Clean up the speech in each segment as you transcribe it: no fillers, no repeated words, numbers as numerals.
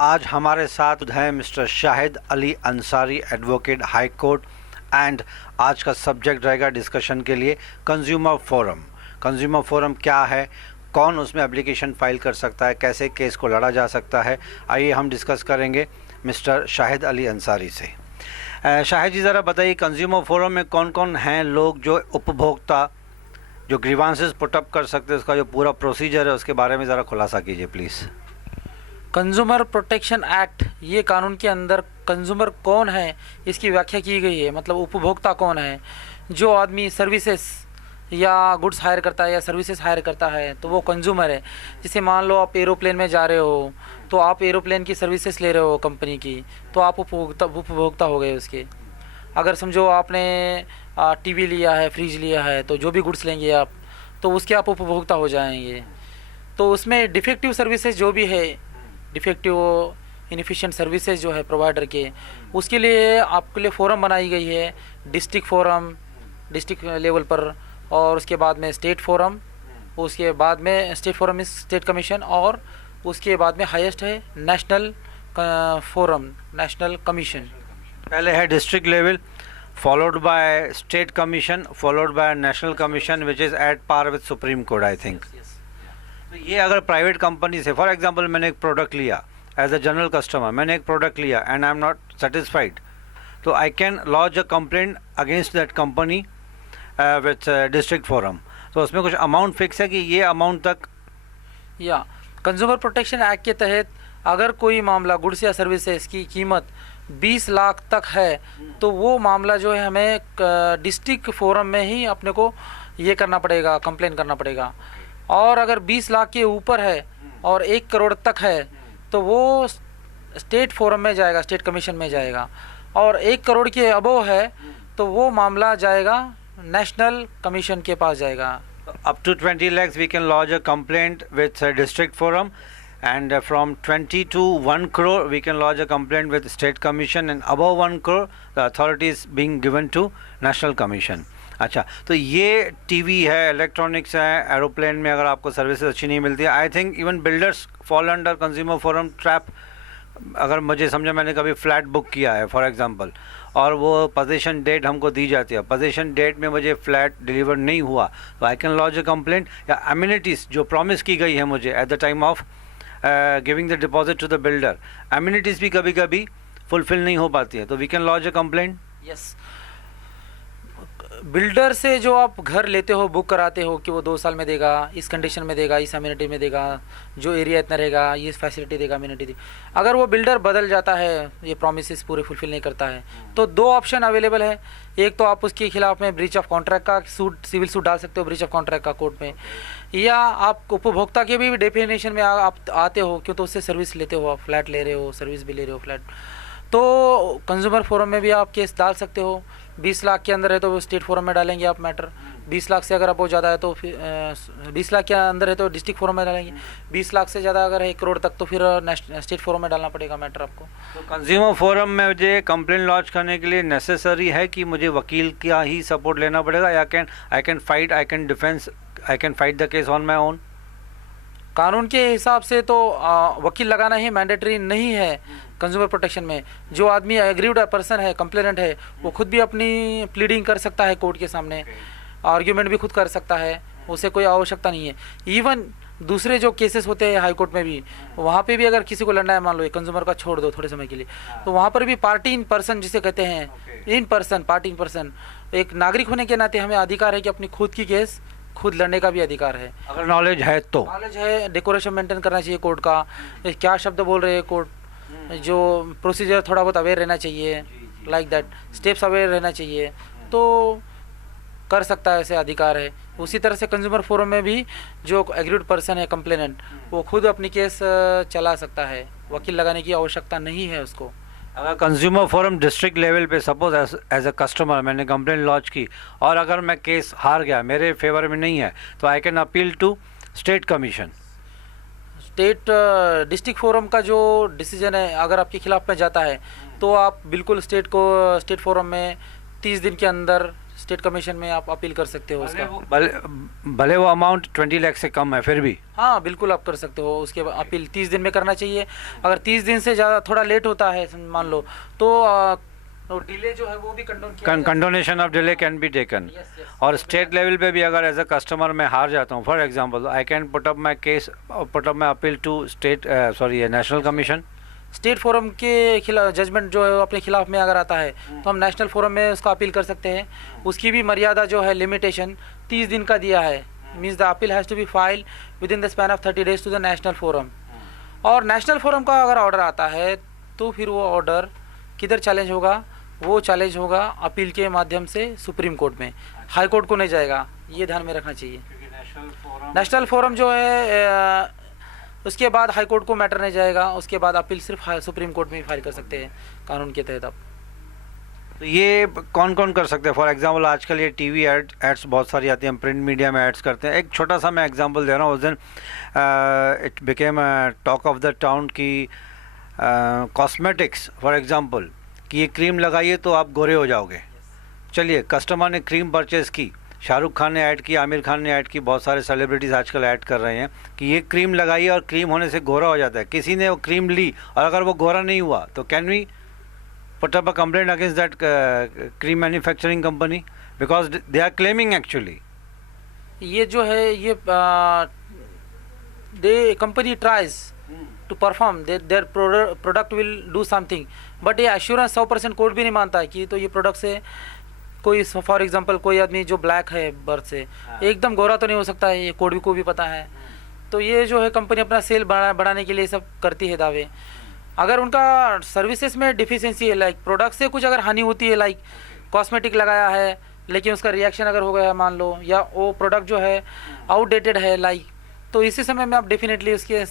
आज हमारे साथ हैं mister Shahid Ali Ansari, advocate high court, and आज का सब्जेक्ट रहेगा डिस्कशन के लिए कंज्यूमर फोरम। कंज्यूमर फोरम क्या है, कौन उसमें एप्लीकेशन फाइल कर सकता है, कैसे केस को लड़ा जा सकता है, आइए हम डिस्कस करेंगे मिस्टर शाहिद अली अंसारी से। शाहिद जी, ज़रा बताइए कंज्यूमर फोरम में कौन कौन हैं लोग जो उपभोक्ता जो ग्रीवांसेस पुटअप कर सकते हैं, उसका जो पूरा प्रोसीजर है उसके बारे में ज़रा खुलासा कीजिए प्लीज़। कंज्यूमर प्रोटेक्शन एक्ट, ये कानून के अंदर कंज्यूमर कौन है इसकी व्याख्या की गई है। मतलब उपभोक्ता कौन है, जो आदमी सर्विसेज या गुड्स हायर करता है या सर्विसेज हायर करता है तो वो कंज्यूमर है। जैसे मान लो आप एरोप्लेन में जा रहे हो तो आप एरोप्लेन की सर्विसेज ले रहे हो कंपनी की, तो आप उपभोक्ता हो गए उसके। अगर समझो आपने टीवी लिया है, फ्रिज लिया है, तो जो भी गुड्स लेंगे आप तो उसके आप उपभोक्ता हो जाएंगे। तो उसमें डिफेक्टिव सर्विसेज जो भी है, डिफेक्टिव इनएफिशिएंट सर्विसेज जो है प्रोवाइडर के, उसके लिए आपके लिए फोरम बनाई गई है। डिस्ट्रिक्ट फोरम डिस्ट्रिक्ट लेवल पर, और उसके बाद में स्टेट फोरम, उसके बाद में state forum is state commission, और उसके बाद में हाईएस्ट है नेशनल फोरम, नेशनल कमीशन। पहले है district level, followed by state commission, followed by national commission which is at par with supreme court I think. तो ये अगर प्राइवेट कंपनी से, फॉर एग्जांपल मैंने एक प्रोडक्ट लिया एज अ जनरल कस्टमर, मैंने एक प्रोडक्ट लिया and I am not satisfied, तो I can launch a complaint against that company with district forum. तो उसमें कुछ अमाउंट फिक्स है कि ये अमाउंट तक, या कंज्यूमर प्रोटेक्शन एक्ट के तहत अगर कोई मामला गुड्स या सर्विसेज की कीमत 20 लाख तक है तो वो मामला जो है हमें डिस्ट्रिक्ट फोरम में ही अपने को ये करना पड़ेगा, कंप्लेन करना पड़ेगा। और अगर 20 लाख के ऊपर है और 1 करोड़ तक है तो वो स्टेट फोरम में जाएगा, स्टेट कमीशन में जाएगा। और 1 करोड़ के अबव है तो वो मामला जाएगा नेशनल कमीशन के पास जाएगा। up to 20 lakhs we can lodge a complaint with district forum, and from 20 to 1 crore we can lodge a complaint with state commission, and above 1 crore the authority is being given to national commission। अच्छा, तो ये TV है, electronics है, aeroplane में अगर आपको services अच्छी नहीं मिलती है, I think even builders fall under consumer forum trap. अगर मुझे समझो मैंने कभी फ्लैट बुक किया है फॉर एग्जांपल, और वो पोजीशन डेट हमको दी जाती है, पोजीशन डेट में मुझे फ्लैट डिलीवर नहीं हुआ, तो I can launch a complaint. या एमिनिटीज़ जो प्रॉमिस की गई है मुझे at the time of giving the deposit to the builder, amenities भी कभी कभी फुलफिल नहीं हो पाती है, तो we can launch a complaint. Yes, builder से जो आप घर लेते हो, बुक कराते हो कि वो 2 साल में देगा, इस कंडीशन में देगा, इस अम्यूनिटी में देगा, जो एरिया इतना रहेगा, ये फैसिलिटी देगा, अम्यूनिटी देगा। अगर वो बिल्डर बदल जाता है, ये प्रॉमिसेस पूरे फुलफिल नहीं करता है, तो 2 ऑप्शन अवेलेबल है। एक तो आप उसके खिलाफ में ब्रीच ऑफ कॉन्ट्रैक्ट का सूट, सिविल सूट डाल सकते हो ब्रीच ऑफ कॉन्ट्रैक्ट का कोर्ट में, या आप उपभोक्ता के भी डेफिनेशन में आप आते हो क्यों, तो उससे सर्विस लेते हो, आप फ्लैट ले रहे हो, सर्विस भी ले रहे हो फ्लैट, तो कंज्यूमर फोरम में भी आप केस डाल सकते हो। 20 लाख के अंदर है तो स्टेट फोरम में डालेंगे आप मैटर, 20 लाख से अगर आप वो ज़्यादा है तो फिर 20 लाख के अंदर है तो डिस्ट्रिक्ट फोरम में डालेंगे, 20 लाख से ज़्यादा अगर है 1 करोड़ तक तो फिर स्टेट फोरम में डालना पड़ेगा मैटर आपको। तो कंज्यूमर फोरम में मुझे कंप्लेंट लॉन्च करने के लिए नेसेसरी है कि मुझे वकील का ही सपोर्ट लेना पड़ेगा, या I can fight the case on my own? कानून के हिसाब से तो वकील लगाना ही मैंडेटरी नहीं है कंज्यूमर प्रोटेक्शन में। जो आदमी एग्रीव्ड पर्सन है, कंप्लेनेंट है, वो खुद भी अपनी प्लीडिंग कर सकता है कोर्ट के सामने, आर्ग्यूमेंट भी खुद कर सकता है, उसे कोई आवश्यकता नहीं है। इवन दूसरे जो केसेस होते हैं हाई कोर्ट में भी, वहाँ पे भी अगर किसी को लड़ना है, मान लो कंज्यूमर का छोड़ दो थोड़े समय के लिए, तो वहाँ पर भी पार्टी इन पर्सन जिसे कहते हैं, in person, party in person, एक नागरिक होने के नाते हमें अधिकार है कि अपनी खुद की केस खुद लड़ने का भी अधिकार है, अगर नॉलेज है तो। नॉलेज है, डेकोरेशन मेंटेन करना चाहिए कोर्ट का, क्या शब्द बोल रहे हैं कोर्ट, जो प्रोसीजर थोड़ा बहुत अवेयर रहना चाहिए, लाइक दैट स्टेप्स अवेयर रहना चाहिए, तो कर सकता है, ऐसे अधिकार है। उसी तरह से कंज्यूमर फोरम में भी जो एग्रीड पर्सन है, कंप्लेनेंट, वो खुद अपनी केस चला सकता है, वकील लगाने की आवश्यकता नहीं है उसको। अगर कंज्यूमर फोरम डिस्ट्रिक्ट लेवल पे सपोज एज अ कस्टमर मैंने कंप्लेंट लॉन्च की और अगर मैं केस हार गया, मेरे फेवर में नहीं है, तो I can appeal to state commission. State district forum का जो डिसीजन है अगर आपके खिलाफ में जाता है तो आप बिल्कुल स्टेट फोरम में 30 दिन के अंदर स्टेट कमीशन में आप अपील कर सकते हो उसका। भले वो अमाउंट 20 लाख से कम है फिर भी। हाँ बिल्कुल आप कर सकते हो, उसके बाद अपील 30 दिन में करना चाहिए। अगर 30 दिन से ज़्यादा थोड़ा लेट होता है मान लो तो डिले जो है वो भी condonation of delay can be taken. और स्टेट लेवल पे भी अगर एज अ कस्टमर मैं हार जाता हूँ, for example I can put up my appeal to state national commission. State forum के खिलाफ जजमेंट जो है अपने खिलाफ में अगर आता है तो हम नेशनल फोरम में उसका अपील कर सकते हैं। उसकी भी मर्यादा जो है लिमिटेशन 30 दिन का दिया है। Means the appeal has to be file within the span of 30 days to the national forum. और नेशनल फोरम का अगर ऑर्डर आता है तो फिर वो ऑर्डर किधर चैलेंज होगा? वो चैलेंज होगा अपील के माध्यम से सुप्रीम कोर्ट में, हाई कोर्ट को नहीं जाएगा। ये ध्यान में रखना चाहिए। नेशनल फोरम जो है उसके बाद हाई कोर्ट को मैटर नहीं जाएगा, उसके बाद अपील सिर्फ सुप्रीम कोर्ट में ही फाइल कर सकते हैं कानून के तहत। आप तो ये कौन कौन कर सकते हैं? फॉर एग्जांपल आजकल ये टीवी एड्स बहुत सारी आती हैं, प्रिंट मीडिया में एड्स करते हैं। एक छोटा सा मैं एग्जांपल दे रहा हूँ। उस दिन it became talk of the town की कॉस्मेटिक्स फॉर एग्जांपल कि ये क्रीम लगाइए तो आप गोरे हो जाओगे। चलिए, कस्टमर ने क्रीम परचेज़ की, शाहरुख खान ने ऐड की, आमिर खान ने ऐड की, बहुत सारे सेलिब्रिटीज़ आजकल ऐड कर रहे हैं कि ये क्रीम लगाइए और क्रीम होने से गोरा हो जाता है। किसी ने वो क्रीम ली और अगर वो गोरा नहीं हुआ तो can we put up a complaint against that cream manufacturing company because they are claiming actually. ये जो है ये they company tries to perform their product will do something, but ये एश्योरेंस 100% कोर्ट भी नहीं मानता है कि तो ये प्रोडक्ट से कोई फॉर एग्जांपल कोई आदमी जो ब्लैक है बर्थ से एकदम गोरा तो नहीं हो सकता है। ये कोड को भी पता है। तो ये जो है कंपनी अपना सेल बढ़ाने के लिए सब करती है दावे। अगर उनका सर्विसेज में डिफिशियंसी है, लाइक प्रोडक्ट से कुछ अगर हानि होती है, लाइक कॉस्मेटिक लगाया है लेकिन उसका रिएक्शन अगर हो गया मान लो, या वो प्रोडक्ट जो है आउटडेटेड है लाइक, तो इसी समय में आप डेफिनेटली उसके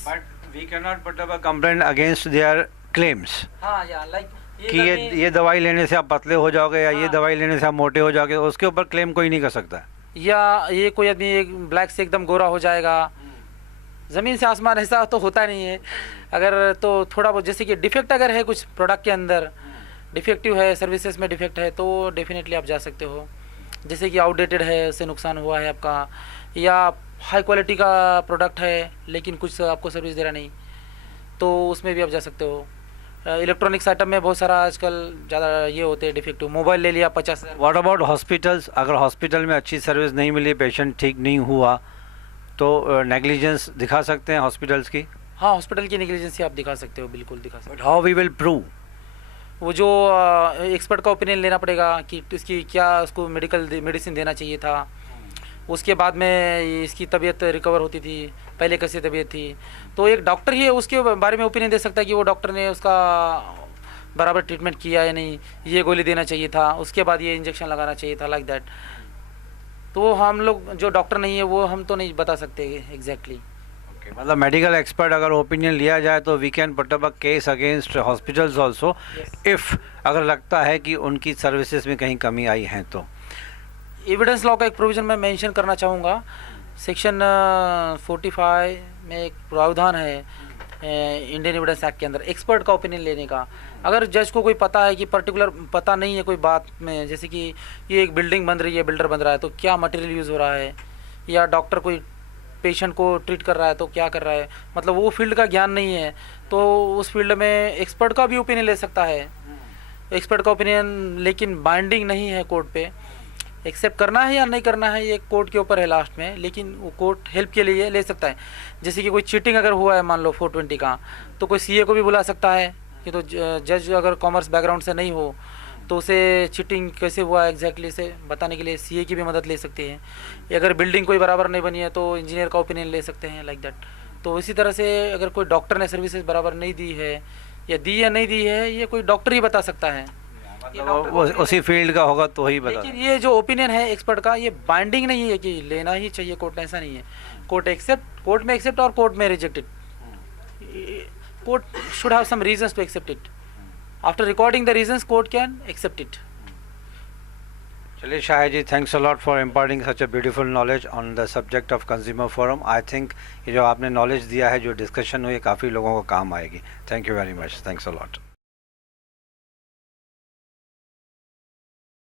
we can not put up a complaint against their claims. हाँ या लाइक कि ये दवाई लेने से आप पतले हो जाओगे या ये दवाई लेने से आप मोटे हो जाओगे, उसके ऊपर क्लेम कोई नहीं कर सकता। या ये कोई आदमी एक ब्लैक से एकदम गोरा हो जाएगा, ज़मीन से आसमान ऐसा तो होता नहीं है। अगर तो थोड़ा बहुत जैसे कि डिफेक्ट अगर है कुछ प्रोडक्ट के अंदर, डिफेक्टिव है, सर्विसेज में डिफेक्ट है, तो डेफिनेटली आप जा सकते हो। जैसे कि आउटडेटेड है, उससे नुकसान हुआ है आपका, या हाई क्वालिटी का प्रोडक्ट है लेकिन कुछ आपको सर्विस दे रहा नहीं, तो उसमें भी आप जा सकते हो। इलेक्ट्रॉनिक्स आइटम में बहुत सारा आजकल ज़्यादा ये होते हैं डिफेक्टिव। मोबाइल ले लिया 50,000। What about hospitals? अगर हॉस्पिटल में अच्छी सर्विस नहीं मिली, पेशेंट ठीक नहीं हुआ, तो नेग्लिजेंस दिखा सकते हैं हॉस्पिटल्स की? हाँ, हॉस्पिटल की नेग्लिजेंसी आप दिखा सकते हो, बिल्कुल दिखा सकते हो। How we will prove? वो जो एक्सपर्ट का ओपिनियन लेना पड़ेगा कि इसकी क्या उसको मेडिसिन देना चाहिए था, उसके बाद में इसकी तबीयत रिकवर होती थी, पहले कैसी तबीयत थी, तो एक डॉक्टर ही है उसके बारे में ओपिनियन दे सकता है कि वो डॉक्टर ने उसका बराबर ट्रीटमेंट किया या नहीं, ये गोली देना चाहिए था, उसके बाद ये इंजेक्शन लगाना चाहिए था, लाइक दैट। तो हम लोग जो डॉक्टर नहीं है वो हम तो नहीं बता सकते एग्जैक्टली। मतलब मेडिकल एक्सपर्ट अगर ओपिनियन लिया जाए तो we can put up a case against hospitals also if अगर लगता है कि उनकी सर्विसेज में कहीं कमी आई है तो। एविडेंस लॉ का एक प्रोविज़न मैं मेंशन करना चाहूँगा। सेक्शन 45 में एक प्रावधान है इंडियन एविडेंस एक्ट के अंदर एक्सपर्ट का ओपिनियन लेने का। अगर जज को कोई पता है कि पर्टिकुलर पता नहीं है कोई बात में, जैसे कि ये एक बिल्डिंग बन रही है, बिल्डर बन रहा है, तो क्या मटेरियल यूज़ हो रहा है, या डॉक्टर कोई पेशेंट को ट्रीट कर रहा है तो क्या कर रहा है, मतलब वो फील्ड का ज्ञान नहीं है, तो उस फील्ड में एक्सपर्ट का भी ओपिनियन ले सकता है। एक्सपर्ट का ओपिनियन लेकिन बाइंडिंग नहीं है कोर्ट पे। एक्सेप्ट करना है या नहीं करना है ये कोर्ट के ऊपर है लास्ट में, लेकिन वो कोर्ट हेल्प के लिए ले सकता है। जैसे कि कोई चीटिंग अगर हुआ है मान लो 420 का, तो कोई सीए को भी बुला सकता है कि तो जज अगर कॉमर्स बैकग्राउंड से नहीं हो तो उसे चीटिंग कैसे हुआ एग्जैक्टली से बताने के लिए सीए की भी मदद ले सकते हैं। अगर बिल्डिंग कोई बराबर नहीं बनी है तो इंजीनियर का ओपिनियन ले सकते हैं, लाइक दैट। तो इसी तरह से अगर कोई डॉक्टर ने सर्विसेज बराबर नहीं दी है या दी या नहीं दी है, ये कोई डॉक्टर ही बता सकता है, मतलब उसी फील्ड का होगा तो ही बता। लेकिन ये जो ओपिनियन है एक्सपर्ट का, ये बाइंडिंग नहीं है कि लेना ही चाहिए कोर्ट ने, ऐसा नहीं है। कोर्ट में एक्सेप्ट और कोर्ट में rejected. Court should have some reasons to accept it. After recording the reasons court can accept it. चलिए Shahid ji, thanks a lot for imparting such a beautiful knowledge on the subject of consumer forum. I think ये जो आपने knowledge दिया है, जो discussion हुई, काफ़ी लोगों को काम आएगी। Thank you very much, thanks a lot.